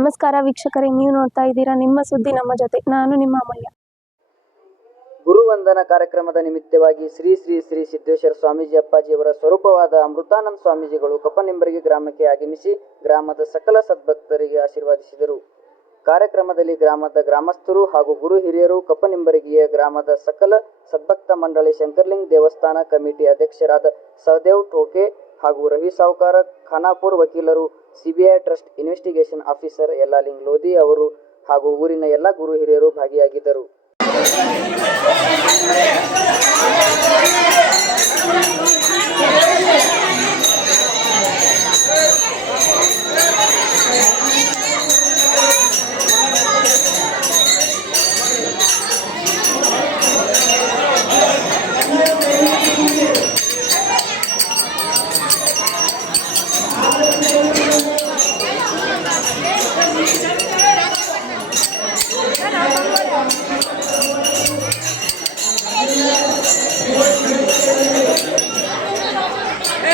ನಮಸ್ಕಾರ ವೀಕ್ಷಕರೇ, ನೀವು ನೋಡ್ತಾ ಇದ್ದೀರಾ ನಿಮ್ಮ ಸುದ್ದಿ, ನಮ್ಮ ಜೊತೆ. ನಾನು ನಿಮ್ಮ ಅಮೂಲ್ಯ. ಗುರುವಂದನ ಕಾರ್ಯಕ್ರಮದ ನಿಮಿತ್ತವಾಗಿ ಶ್ರೀ ಶ್ರೀ ಶ್ರೀ ಸಿದ್ದೇಶ್ವರ ಸ್ವಾಮೀಜಿ ಅಪ್ಪಾಜಿಯವರ ಸ್ವರೂಪವಾದ ಅಮೃತಾನಂದ ಸ್ವಾಮೀಜಿಗಳು ಕಪ್ಪನಿಂಬರಿಗೆ ಗ್ರಾಮಕ್ಕೆ ಆಗಮಿಸಿ ಗ್ರಾಮದ ಸಕಲ ಸದ್ಭಕ್ತರಿಗೆ ಆಶೀರ್ವಾದಿಸಿದರು. ಕಾರ್ಯಕ್ರಮದಲ್ಲಿ ಗ್ರಾಮದ ಗ್ರಾಮಸ್ಥರು ಹಾಗೂ ಗುರು ಹಿರಿಯರು ಕಪ್ಪನಿಂಬರಿಗೆಯ ಗ್ರಾಮದ ಸಕಲ ಸದ್ಭಕ್ತ ಮಂಡಳಿ ಶಂಕರ್ಲಿಂಗ್ ದೇವಸ್ಥಾನ ಕಮಿಟಿ ಅಧ್ಯಕ್ಷರಾದ ಸಹದೇವ್ ಟೋಕೆ ಹಾಗೂ ರವಿ ಸಾವುಕಾರ ಖಾನಾಪುರ್ ವಕೀಲರು CBI trust investigation officer Yallaling Lodhi ಅವರು ಹಾಗೂ ಊರಿನ ಎಲ್ಲ ಗುರು ಹಿರಿಯರು ಭಾಗಿಯಾಗಿದ್ದರು.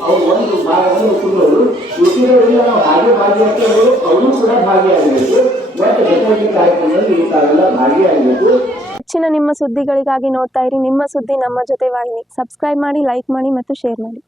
ನಾವು ಒಂದು ಭಾಗವನ್ನು ಹಾಗೆ ಅವರು ಕೂಡ ಮತ್ತು ಹೆಚ್ಚಿನ ನಿಮ್ಮ ಸುದ್ದಿಗಳಿಗಾಗಿ ನೋಡ್ತಾ ಇರಿ. ನಿಮ್ಮ ಸುದ್ದಿ ನಮ್ಮ ಜೊತೆ ವಾಹಿನಿ. ಸಬ್ಸ್ಕ್ರೈಬ್ ಮಾಡಿ ಲೈಕ್ ಮಾಡಿ ಮತ್ತು ಶೇರ್ ಮಾಡಿ.